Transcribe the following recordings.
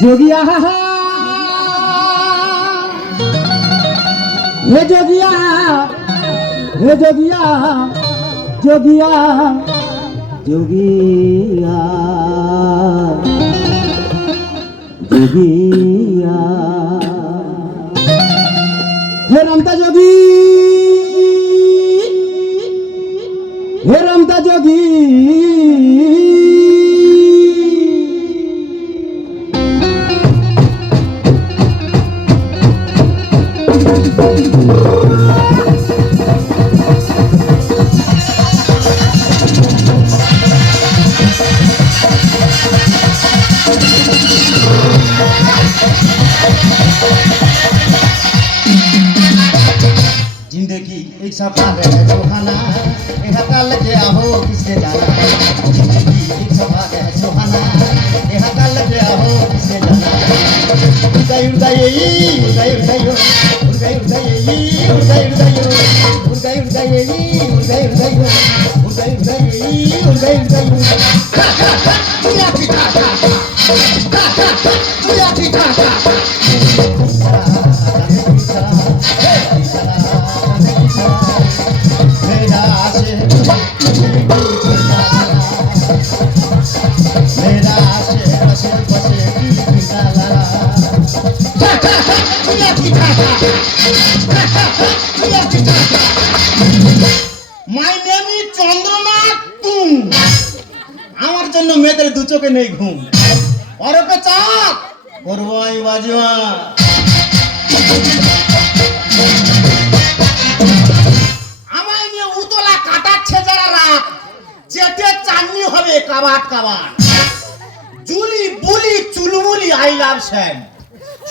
जोगिया हे जोगिया हे जोगिया जोगिया जोगिया जोगिया हे रमता जोगी हे रमता जोगी जिंदगी एक सफर है सुहाना, यह कल क्या हो किसने जाना। जिंदगी एक सफर है सुहाना, यह कल क्या हो किसने जाना। उड़ाई उड़ाई उड़ाई उड़ाई उड़ाई उड़ाई उड़ाई उड़ाई उड़ाई उड़ाई उड़ाई उड़ाई उड़ाई उड़ाई My name is চন্দ্রনাথ তুম। আমার জন্য মেয়েদের দু চোখে নেই ঘুম। অরপে চাপ করবো আমি বাজুয়া। আমায় নিয়ে উতলা কাটাচ্ছে যারা রাত, চেটে চাননি হবে কাবাট কাবাট। জুলি বুলি চুলমুলি I love Sam.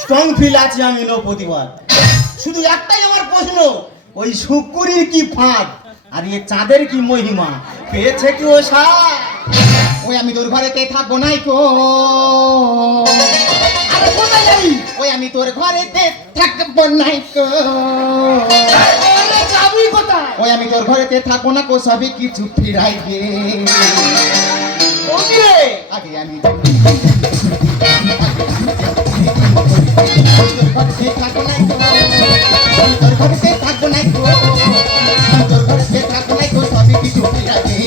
Strong feel আছে আমি নো প্রতিবাদ। শুধু একটাই আমার প্রশ্ন, ওই শুকুরির কি ফাঁদ আর এ চাঁদের কি মহিমা, পেয়েছে কি ও সার? ওই আমি তোর ঘরেতে থাকবো নাই কো। আরে কোথায় যাই? ওই আমি তোর ঘরেতে থাকবো নাই কো। আরে যাবি কোথায়? ওই আমি তোর ঘরেতে থাকবো না কো, সবই কিছু ফিরাই দে। ওকে আগে আমি থাকবো নাই কো, তোর ঘরেতে থাকবো নাই কো, তোর ঘরেতে থাকবো নাই কো, সবই কিছু ফিরাই দে।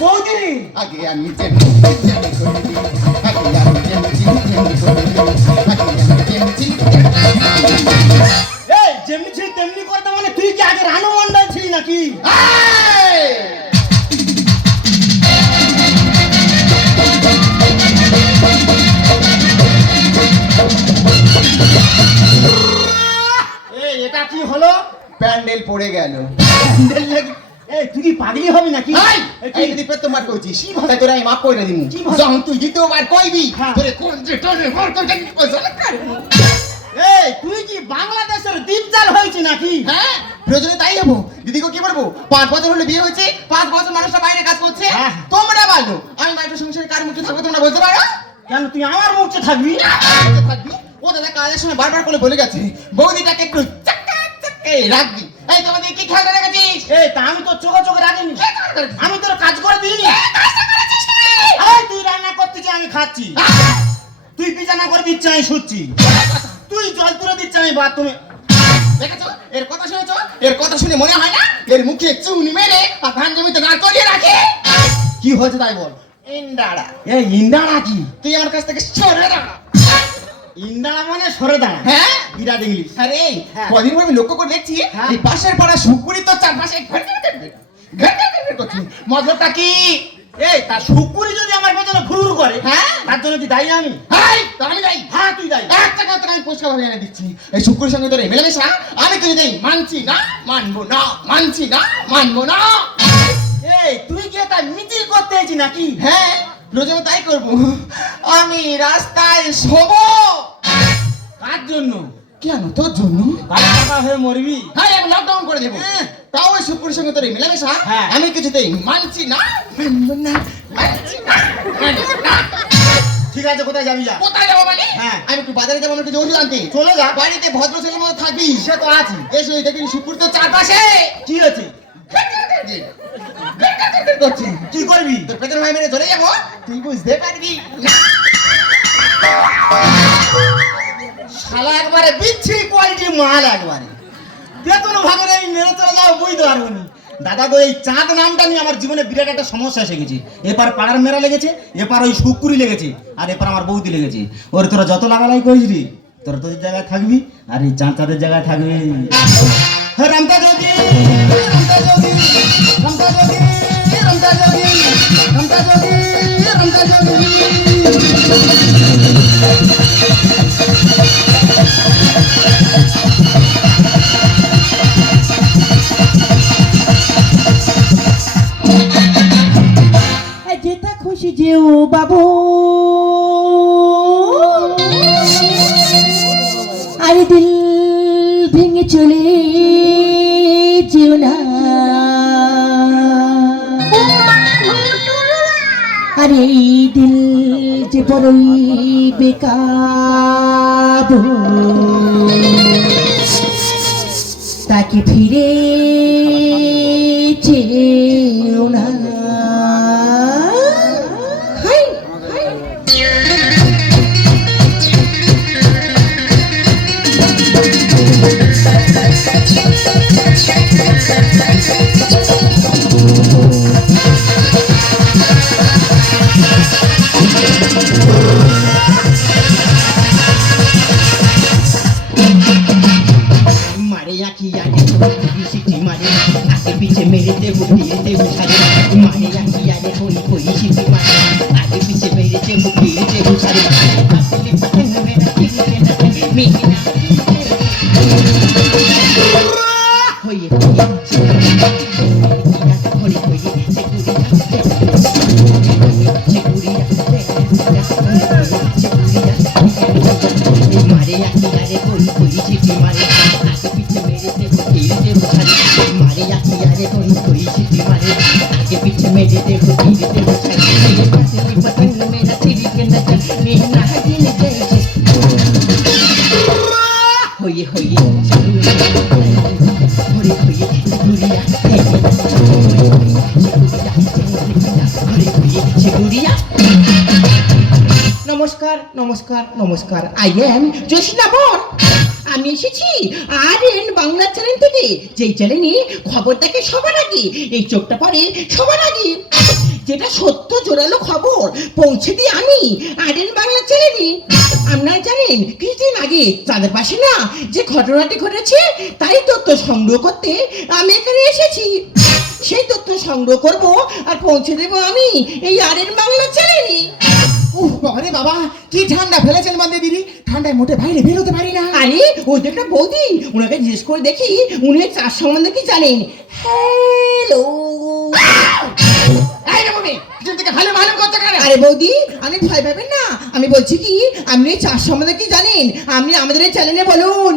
বৌদি আগে আমি যেমনি ছিল তেমনি করতে, মানে তুই কি আগে রানু মন্ডল ছিলি নাকি? এটা কি হলো? প্যান্ডেল পড়ে গেল। প্যান্ডেল লাগি এই তুই কি পাগলি হবি নাকি? এই দিপে তোমার কইছিস কি ভাষা তোরা আমি মাফ কইরা দিমু। যখন তুই দ্বিতীয়বার কইবি তোরে কোন যে টনে মার তো জানি পয়সা লাগাই। এই তুই কি বাংলাদেশের দ্বীপজাল হইছিস নাকি? হ্যাঁ প্রয়োজনে তাই হবো। দিদিকে কি বলবো? 5 বছর হলো বিয়ে হয়েছে, 5 বছর মানুষটা বাইরে কাজ করছে। তোমরা বলো আমি বাইরে সংসারে কার মুখে থাকবো তোমরা বলতে পারো? কেন তুই আমার মুখে থাকবি? থাকবি ও দাদা কাজের সময় বারবার করে বলে গেছে বৌদিটাকে একটু চাকা চাকা রাখবি। এই তোমাদের কি খেয়াল রেখেছিস? এই তা আমি তো চোখে চোখে রাখিনি, আমি তোর কাজ করে দিইনি। এই তুই রান্না করতেছিস আমি খাচ্ছি, তুই বিছানা করে দিচ্ছিস আমি শুচ্ছি, তুই জল তুলে দিচ্ছিস আমি বাথরুমে। দেখেছো এর কথা শুনেছো? এর কথা শুনে মনে হয় না এর মুখে চুনি মেরে আর ধান জমিতে দাঁড় করিয়ে রাখে? কি হয়েছে তাই বল? ইন্দাড়া। এই ইন্দাড়া কি? তুই আমার কাছ থেকে সরে দাঁড়া। ইন্দাড়া মানে সরে দাঁড়া? হ্যাঁ বিরাট ইংলিশ। আরে কদিন আমি লক্ষ্য করে দেখছি এই পাশের পাড়া শুকুরি তো চারপাশে ঘর করছে। মতলবটা কি? এই তা শুকুরি যদি আমার পেছনে ঘুরঘুর করে, হ্যাঁ তার জন্য কি দায়ী আমি? হ্যাঁ আমি দায়ী। হ্যাঁ তুই দায়ী। একটা কথা আমি পরিষ্কার ভাবে এনে দিচ্ছি, এই শুকুরির সঙ্গে তোর মেলামেশা আমি তুই দেই মানছি না, মানবো না, মানছি না, মানবো না। এই তুই কি এটা মিছিল করতে এসেছিস নাকি? হ্যাঁ প্রয়োজনে তাই করবো। আমি রাস্তায় শোবো। কার জন্য? কেন তোর জন্য? টাকা হয়ে মরবি। হ্যাঁ আমি লকডাউন করে দেবো। তাও ওই শুকুরের সঙ্গে তোর মেলামেশা আমি কিছুতেই মানছি না, মানবো না, মানছি না, মানবো না। ঠিক আছে কোথায় যাবি যা। কোথায় যাবো মানে? হ্যাঁ আমি একটু বাজারে যাবো, একটু ওষুধ আনতে। চলে যা। বাড়িতে ভদ্র ছেলের মতো থাকবি। সে তো আছে। এসে দেখবি শুকুর তো চারপাশে কি আছে কি করবি? তোর পেটের ভাই মেরে চলে যাবো, তুই বুঝতে পারবি না। শালা একবারে বিচ্ছিরি কোয়ালিটির মাল একবারে বেতন ভাগের এই মেরে চলে যাও বুঝতে পারবো না। দাদা গো এই চাঁদ নামটা নিয়ে আমার জীবনে বিরাট একটা সমস্যা এসে গেছে। এপার পাড়ার মেরা লেগেছে, এপার ওই শুকুরি লেগেছে, আর এপার আমার বৌদি লেগেছে। ওর তোরা যত লাগালাই করিস রে, তোরা তোদের জায়গায় থাকবি আর এই চাঁদ চাঁদের জায়গায় থাকবি। হ্যাঁ রামতা যোগী, রামতা যোগী, রামতা যোগী, রামতা যোগী, রামতা যোগী, রামতা যোগী। যেটা খুশি যেও বাবু, আরে দিল ভেঙে চলে যেও না, আরে এই দিল যে বড়ই বেকাবু, তাকে ফিরে যেও না। मारे आखी आगे कोई सीटी मारे आगे पीछे मेरे ते वो फिरते वो सारे मारे आखी आगे कोई सीटी मारे आगे पीछे मेरे ते वो फिरते वो सारे असली पतंग मेरा दिल के ना मेरी ना होइए मारे आखी आगे कोई सीटी मारे आगे पीछे मेरे ते वो फिरते वो सारे मारे आखी आगे कोई सीटी मारे आगे पीछे मेरे ते वो फिरते वो सारे असली पतंग मेरा दिल के ना मेरी ना दिल के होइए होइए होइए होइए गुड़िया गुड़िया নমস্কার নমস্কার নমস্কার আই এম জোসনা বর। আমি এসেছি আরএন বাংলা চ্যানেল থেকে, যেই চ্যানেলে খবর দেখে সবার আগে, এই চোখটা পড়ে সবার আগে, যেটা সত্য জোরালো খবর পৌঁছে দিই আমি আরএন বাংলা চ্যানেলে। আপনারা জানেন কিছুদিন আগে তাদের পাশে না যে ঘটনাটি ঘটেছে, তাই তথ্য সংগ্রহ করতে আমি এখানে এসেছি। সেই তথ্য সংগ্রহ করব আর পৌঁছে দেব আমি এই আরএন বাংলা চ্যানেলে। উহ বাবা রে বাবা, কি ঠান্ডা ফেলেছেন বান্দে দিদি, ঠান্ডায় মোটে বাইরে বেরোতে পারি না। আরে ওই তো একটা বৌদি, ওনাকে জিজ্ঞেস করে দেখি উনি চাষ সম্বন্ধে কি জানেন। হ্যালো আরে বৌদি, আমি ভয় পাবেন না, আমি বলছি কি আপনি চাষ সম্বন্ধে কি জানেন, আপনি আমাদের এই চ্যানেলে বলুন।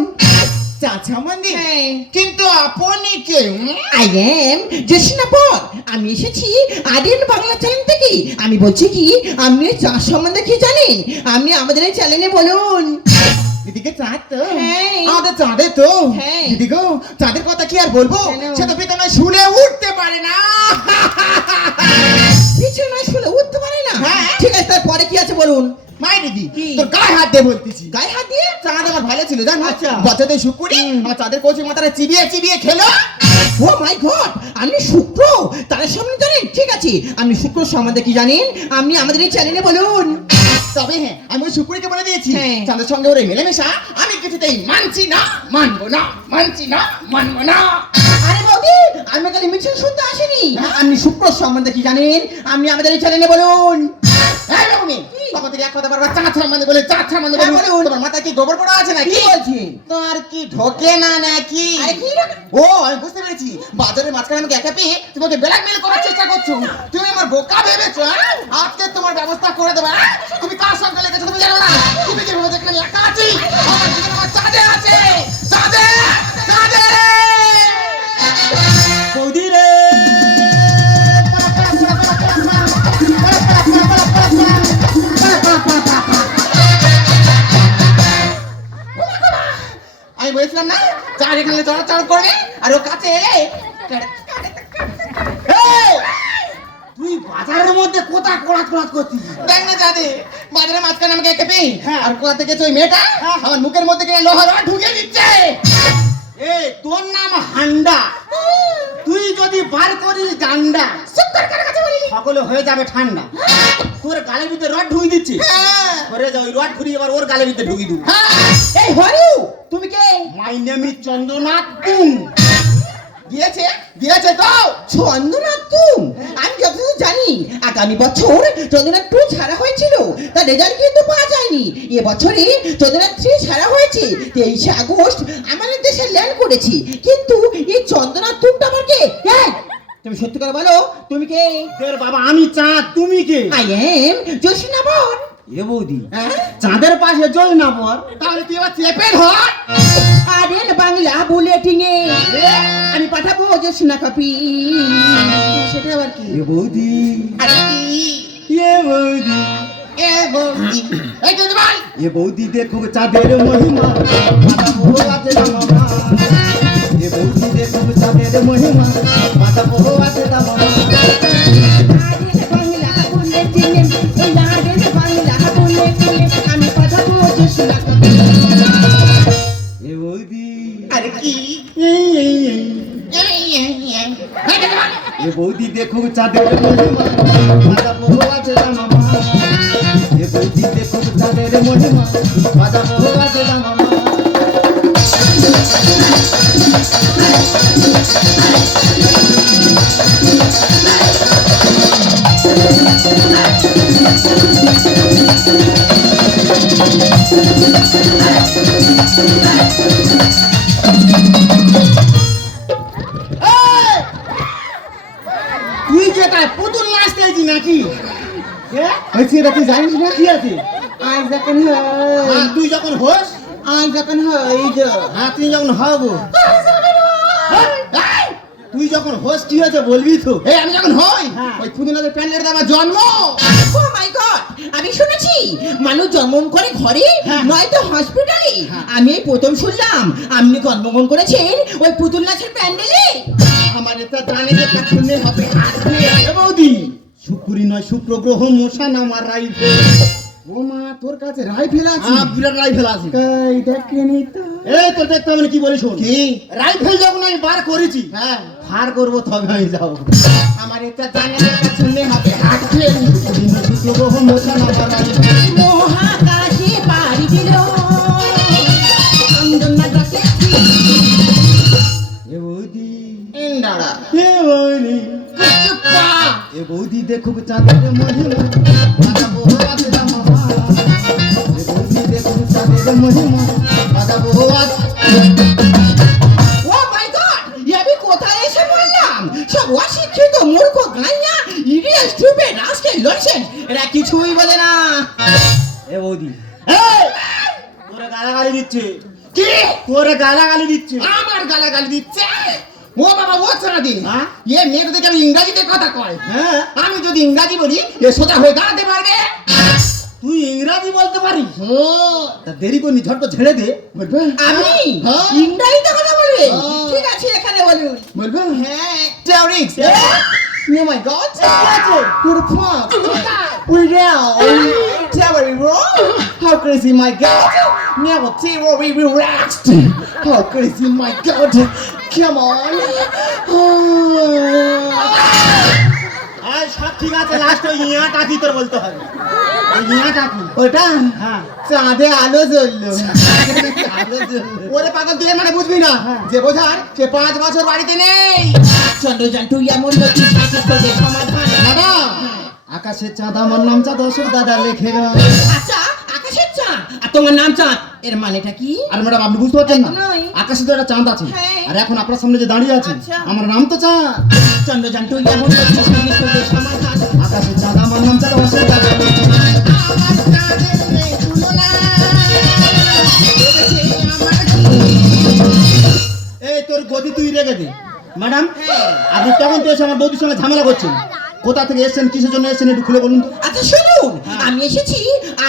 চাচা মন্দি, হ্যাঁ। কিন্তু আপনি কে? আই এম জোসনা বর। আমি এসেছি আরএন বাংলা চ্যানেল থেকে। আমি বলছি কি আপনি চাষ সম্বন্ধে কি জানেন, আপনি আমাদের এই চ্যানেলে বলুন। দিদিকে চাঁদ তো? হ্যাঁ। আমাদের চাঁদের তো? হ্যাঁ। দিদি গো, চাঁদের কথা কি আর বলবো, কেন? সে তো বিছানায় শুলে উঠতে পারে না। বিছানায় শুলে উঠতে পারে না? হ্যাঁ। ঠিক আছে, তারপরে কি আছে বলুন। মাই দিদি, কি? তোর গায়ে হাত দিয়ে বলতেছি। গায়ে হাত দিয়ে? চাঁদ আমার ভালো ছিল জানো। আচ্ছা। বছরে শুকুরি আমার চাঁদের কচি মাথাটা চিবিয়ে চিবিয়ে খেলো। ও মাই গড, আপনি শুক্র তার সামনে জানেন? ঠিক আছে, আপনি শুক্র সম্বন্ধে কি জানেন, আপনি আমাদের এই চ্যানেলে বলুন। তবে হ্যাঁ, আমি ওই শুকুরিকে বলে দিয়েছি হ্যাঁ। চাঁদের সঙ্গে ওর এই মেলামেশা আমি কিছুতেই মানছি না, মানবো না, মানছি না, মানবো না। আরে বৌদি, আমি খালি মিছিল শুনতে আসিনি, আপনি শুক্র সম্বন্ধে কি জানেন, আপনি আমাদের এই চ্যানেলে বলুন। এই রকমই, তখন থেকে এক কথা বারবার চাঁদ সম্বন্ধে বলে, চাঁদ সম্বন্ধে হ্যাঁ, বলে। বলুন। তোমার মাথায় কি গোবর পড়া আছে নাকি? কি বলছেন? তোমার কি ঢোকে না নাকি? আরে কি রকম? ও আমি বুঝতে পেরেছি, বাজারের মাঝখানে আমাকে একা পেয়ে তোমাকে ব্ল্যাকমেল করার চেষ্টা করছো। তুমি আমার বোকা ভেবেছো, হ্যাঁ? আজকে তোমার ব্যবস্থা করে দেবো, হ্যাঁ? তুমি কার সঙ্গে লেগেছো তুমি জানো না। তুমি কি ভেবে দেখলে আমি একা আছি? আমার জীবনে আমার চাঁদে আছে, চাঁদে, চাঁদে। বৌদি রে আমি বলেছিলাম না চাঁদ এখানে চড়াচড় করবে, আর ও কাছে এলে এই, তুই বাজারের মধ্যে কোথা কোড়াত কোড়াত করছিস? দেখ না যাদে বাজারে মাঝখানে আমাকে একে পেয়ে হ্যাঁ। আর কোথা থেকে ওই মেয়েটা হ্যাঁ। আমার মুখের মধ্যে কিনে লোহার রড ঢুকিয়ে দিচ্ছে। এই তোর নাম হান্ডা, তুই যদি বার করিস ডান্ডা সকলে হয়ে যাবে ঠান্ডা। তোর গালের ভিতরে রড ঢুকিয়ে দিচ্ছি, হ্যাঁ। করে যা ওই রড ঘুরিয়ে এবার ওর গালের ভিতরে ঢুকিয়ে দিবি। হ্যাঁ। এই হরিউ তুমি কে? মাই নেম ইজ চন্দ্রনাথ তুম। দিয়েছে দিয়েছে তো চন্দ্রনাথ তুম? আমি যতদূর জানি আগামী বছর চন্দ্রনাথ 2 ছাড়া হয়েছিল, তার রেজাল্ট কিন্তু পাওয়া যায়নি। এবছরে চন্দ্রনাথ 3 ছাড়া হয়েছে, 23শে আগস্ট আমাদের দেশে ল্যান্ড করেছি। কিন্তু এই চন্দ্রনাথ তুমটা আমার কে? এই, তুমি সত্যি করে বলো তুমি কে? তোর বাবা আমি চাঁদ, তুমি কে? I am জোশনাবর। এ বৌদি, হ্যাঁ? চাঁদের পাশে জল না পর। তাহলে তুই এবার চেপে ধর। আরেন বাংলা বুলেটিনে আমি পাঠাবো জোশনা কপি। সেটা আবার কি? এ বৌদি, আরে কি এ বৌদি, এ বৌদি এই তো ভাই এ বৌদি দেখো চাঁদের মহিমা, মাথা বড় আছে না মামা। এ বৌদি দেখো চাঁদের মহিমা, মাথা বড় আছে না মামা। আরেন বাংলা বুলেটিনে এই আরেন বাংলা বুলেটিনে আমি পাঠাবো জোশনা কপি। এ বৌদি, আরে কি এই, এই, এই। এ বৌদি দেখো চাঁদের মহিমা, মাথা বড় আছে না মামা। এ বৌদি দেখো চাঁদের মহিমা, মাথা বড় আছে না মামা। তুই যেটায় পুতুল নাচতেছি নাকি হয়েছে এটা তুই জানিস না কি আছে? আজ যখন হ্যাঁ, তুই যখন হোস আজ যখন হয় হ্যাঁ তুই যখন হব, এই, তুই যখন হোস কি হয়েছে বলবি তো। এই আমি যখন হই হ্যাঁ। ওই ফুদিনাদের প্যান্ডেলের আমার জন্ম। ও মাই গড, আমি শুনেছি মানুষ জন্মগ্রহণ করে ঘরে নয়তো হসপিটালে। আমি এই প্রথম শুনলাম আপনি জন্মগ্রহণ করেছেন ওই পুতুল নাচের প্যান্ডেলে। আমার এটা জানে যে শুনলে হবে আসবে। এ বৌদি, শুক্রি নয় শুক্র গ্রহ মশা নামার রাইফেল। ও মা তোর কাছে রাইফেল আছে? বিরাট রাইফেল আছে। তাই দেখেনি তো। এই তোর দেখতে হবে না, কি বলিস শোন। কি? রাইফেল যখন আমি বার করেছি, হ্যাঁ ফার করবো তবে আমি যাবো। আমার এটা জানে যে শুনলে হবে আসবে। শুক্র গ্রহ মশা নামার রাইফেল। মহাকাশে পাড়ি দিল চন্দনা গাছে। এ বৌদি, ইন্দারা এ বৌদি, চুপ্পা এ বৌদি দেখো চাঁদের মহিমা, মাথা বড় আছে না মামা। এ বৌদি দেখো চাঁদের মহিমা, মাথা বড় আছে। ও মাই গড, আমি কোথায় এসে বললাম? সব অশিক্ষিত মূর্খ গাইয়া ইডিয়েট স্টুপিড রাস্কেল লনসেন্স, এরা কিছুই বলে না। এ বৌদি, এই তোরে গালাগালি দিচ্ছে। কি? তোরে গালাগালি দিচ্ছে। আমার গালাগালি দিচ্ছে? ও বাবা ও ছাড়া দিন হ্যাঁ? এ মেয়ে দেখে আমি ইংরাজিতে কথা কয়। হ্যাঁ, আমি যদি ইংরাজি বলি এ সোজা হয়ে দাঁড়াতে পারবে? তুই ইংরাজি বলতে পারিস? ও তা দেরি করনি, ঝটপট ছেড়ে দে। বলবে আমি হ্যাঁ। ইংরাজিতে কথা বলবেন? হ্যাঁ। ঠিক আছে এখানে বলুন। বলবে হ্যাঁ। টেরিক্স Oh my god. পুরো ফাঁক We now very wrong. How crazy my god. Never we relaxed. How crazy my god. Come on. হ্যাঁ সব ঠিক আছে, লাস্ট ওই ইয়াটা কি তোর বলতে হবে। ওই ইয়াটা কি? ওটা হ্যাঁ, চাঁদে আলো জ্বললো। ওরে পাগল তুই মানে বুঝবি না যে বোঝার সে 5 বছর বাড়িতে নেই। চন্দ্রযান তুই এমন করছিস সাকিব তোদের সমাধান। ম্যাডাম আকাশের চাঁদ আমার নাম চাঁদ, অশোক দাদা লেখে গেল। আচ্ছা আকাশের চাঁদ আর তোমার নাম চাঁদ, এর মানেটা কি? আর ম্যাডাম আপনি বুঝতে পারছেন না, নয়। আকাশে তো একটা চাঁদ আছে, হ্যাঁ। আর এখন আপনার সামনে যে দাঁড়িয়ে আছে আচ্ছা। আমার নাম তো চাঁদ। চন্দ্রযান তুই এমন করছিস সাকিব তোদের সমাধান। আকাশের চাঁদ আমার নাম চাঁদ, অশোক দাদা লেখে গেল। আমার কাজের নেই তুলনা। এই তোর গদি তুই রেখে দে। ম্যাডাম হ্যাঁ। আপনি তখন তো এসে আমার বৌদির সঙ্গে ঝামেলা করছেন, কোথা থেকে এসেছেন, কিসের জন্য এসেছেন একটু খুলে বলুন তো। আচ্ছা শুনুন, হ্যাঁ। আমি এসেছি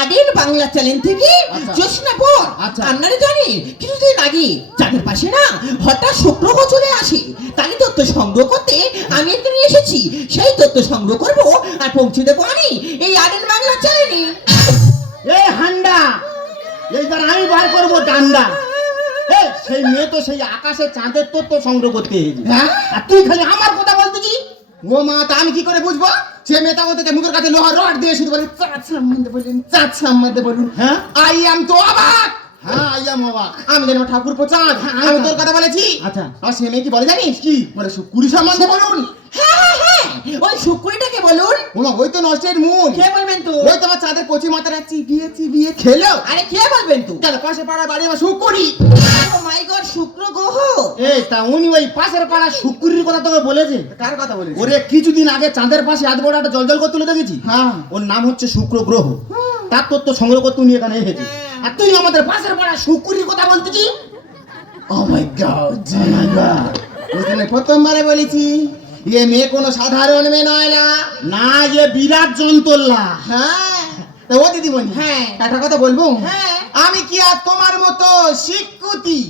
আডেন বাংলা চ্যানেল থেকে আচ্ছা। জোসনাপুর। আচ্ছা। আপনারা জানেন কিছুদিন আগে যাদের পাশে না হঠাৎ শুক্র চলে আসে, তারই তথ্য সংগ্রহ করতে আমি এখানে এসেছি। সেই তথ্য সংগ্রহ করব আর পৌঁছে দেবো আমি এই আডেন বাংলা চ্যানেলে। এই হান্ডা, এইবার আমি বার করবো ডান্ডা। এই সেই মেয়ে তো সেই আকাশে চাঁদের তত্ত্ব সংগ্রহ করতে এসেছে। হ্যাঁ? আর তুই খালি আমার কথা বলতেছি। ও মা, তা আমি কি করে বুঝবো? সে মেয়েটা ওদেরকে মুখের কাছে লোহার রড দিয়ে শুধু বলে চাঁদ সম্বন্ধে বলুন, চাঁদ সম্বন্ধে বলুন। হ্যাঁ? আই এম তো অবাক। হ্যাঁ, আইয়া বাবা। আমি জানি ঠাকুর প্রচার, হ্যাঁ, আমি আচ্ছা। তোর কথা বলেছি। আচ্ছা। আর সে মেয়ে কি বলে জানিস? কি বলে? কুড়ি সম্বন্ধে বলুন। হ্যাঁ হ্যাঁ হ্যাঁ, ওই শুক্রটাকে বলুন। ওমা, ওই তো নষ্টের মুখ। কে বলবেন তো? ওই তোমার চাঁদের কচি মাথাটা চিবিয়ে চিবিয়ে খেলো। আরে কে বলবেন তো? চলো পাশে পাড়া বাড়ি আমার সুখ করি। ও মাই গড, শুক্র গ্রহ। এই তা উনি ওই পাশের পাড়া শুকুরির কথা তোকে বলেছে? কার কথা বলিস? ওরে কিছুদিন আগে চাঁদের পাশে এত বড় একটা জলজল করতে দেখেছি। হ্যাঁ। ওর নাম হচ্ছে শুক্র গ্রহ। তার তত্ত্ব সংগ্রহ করতে উনি এখানে এসেছে। আর তুই আমাদের পাশের পাড়া শুকুরির কথা বলতেছি। ও মাই গড, ও মাই গড। ওখানে প্রথমবারে বলেছি এ মেয়ে কোনো সাধারণ মেয়ে নয় না। না, এ বিরাট যন্ত্রল্লা। হ্যাঁ, তা ও দিদিমণি, হ্যাঁ। একটা কথা বলবো? হ্যাঁ। আমি কি আর তোমার মতো শিক্ষুতি?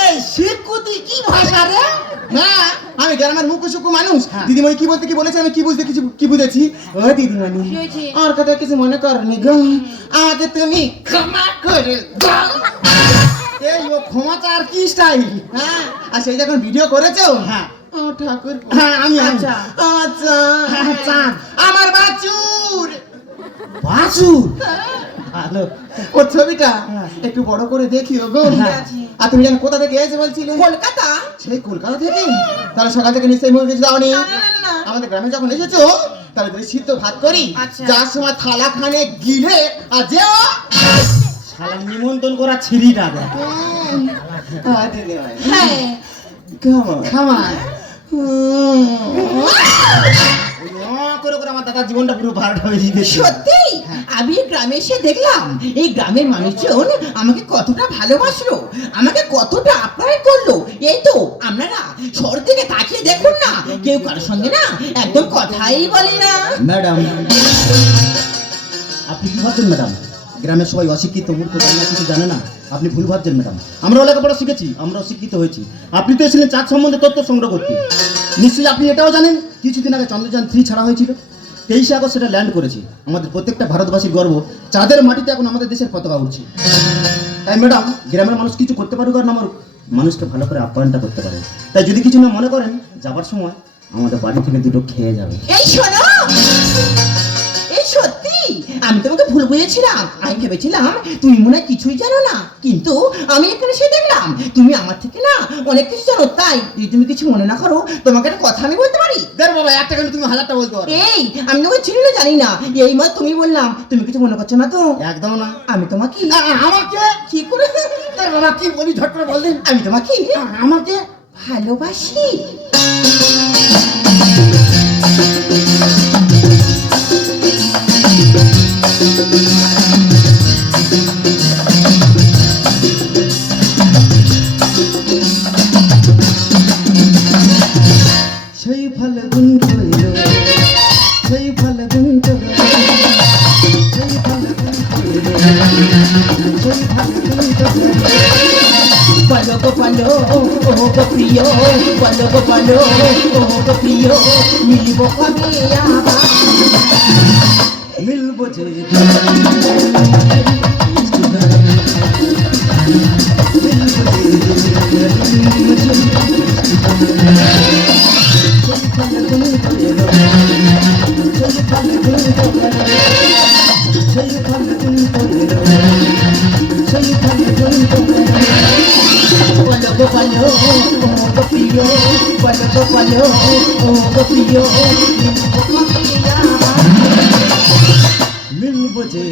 এই শিক্ষুতি কি ভাষা রে? না, আমি গ্রামের মুখু সুকু মানুষ। হ্যাঁ। দিদিমণি কি বলতে কি বলেছে আমি কি বুঝতে কিছু কি বুঝেছি। ও দিদিমণি, কি হয়েছে? আর কথা কিছু মনে করনি গো, আমাকে তুমি ক্ষমা করে দাও। এই ও ক্ষমতা আর কি স্টাইল? হ্যাঁ, আর সেই যখন ভিডিও করেছো, হ্যাঁ। ও ঠাকুর, হ্যাঁ, আমি। আচ্ছা। আচ্ছা, হ্যাঁ, চাঁদ। আমার বাছুর। বাছুর। ভালো। ও ছবিটা হ্যাঁ। একটু বড় করে দেখিও গো। হ্যাঁ। আর তুমি জানো কোথা থেকে এসে বলছিলে? কলকাতা। সেই কলকাতা থেকে? তাহলে সকাল থেকে নিশ্চয়ই মুরগি কিছু দাওনি। না, না, না, না। আমাদের গ্রামে যখন এসেছো তাহলে তুমি সিদ্ধ ভাত করি, আচ্ছা। যার সময় থালা খানে গিলে আর যেও। শালা নিমন্ত্রণ করা ছিরিটা দেখ। হ্যাঁ। খামায় করে করে আমার দাদার জীবনটা পুরো ভাড়াটা হয়ে দিয়েছে। সত্যি আমি এই গ্রামে এসে দেখলাম এই গ্রামের মানুষজন আমাকে কতটা ভালোবাসলো, আমাকে কতটা আপ্যায়ন করলো। এই তো আপনারা শহর থেকে তাকিয়ে দেখুন না, কেউ কারোর সঙ্গে না একদম কথাই বলে না। ম্যাডাম, আপনি কি ভাবছেন ম্যাডাম? গ্রামের সবাই অশিক্ষিত, মূর্খ, জানে না, কিছু জানে না। আপনি ভুল ভাবছেন ম্যাডাম। আমরাও লেখাপড়া শিখেছি, আমরাও শিক্ষিত হয়েছি। আপনি তো এসেছিলেন চাঁদ সম্বন্ধে তথ্য সংগ্রহ করতে। নিশ্চয়ই আপনি এটাও জানেন কিছুদিন আগে চন্দ্রযান 3 ছাড়া হয়েছিল। 23 আগস্ট সেটা ল্যান্ড করেছে। আমাদের প্রত্যেকটা ভারতবাসীর গর্ব, চাঁদের মাটিতে এখন আমাদের দেশের পতাকা উঠছে। তাই ম্যাডাম, গ্রামের মানুষ কিছু করতে পারুক আর না পারুক, মানুষকে ভালো করে আপ্যায়নটা করতে পারে। তাই যদি কিছু না মনে করেন, যাবার সময় আমাদের বাড়ি থেকে দুটো খেয়ে যাবে। এই শোনো, এই সত্যি আমি তোমাকে ভুল বুঝেছিলাম। আমি ভেবেছিলাম তুমি মনে হয় কিছুই জানো না, কিন্তু আমি এখানে এসে দেখলাম তুমি আমার থেকে না অনেক কিছু জানো। তাই যদি তুমি কিছু মনে না করো, তোমাকে একটা কথা আমি বলতে পারি? দেখ বাবা, একটা কেন তুমি হাজারটা বলতে পারো। এই আমি তোমাকে চিনি না জানি না, এই মাত্র তুমি বললাম, তুমি কিছু মনে করছো না তো? একদম না। আমি তোমাকে আমাকে কি করে দেখ বাবা, কি বলি ঝট করে বল দিন। আমি তোমাকে আমাকে ভালোবাসি। সেই ফাল্গুন কইল, সেই ফাল্গুন কইল, সেই ফাল্গুন কইল, সেই ফাল্গুন কইল। বলো গো বলো, ও গো প্রিয়, বলো গো বলো, ও গো প্রিয়, মিলব কবে আবার? মিলবো যে বলো গো বলো, ও গো প্রিয়, বলো গো বলো, ও গো প্রিয়, মিলব কবে আবার? মিলবো যে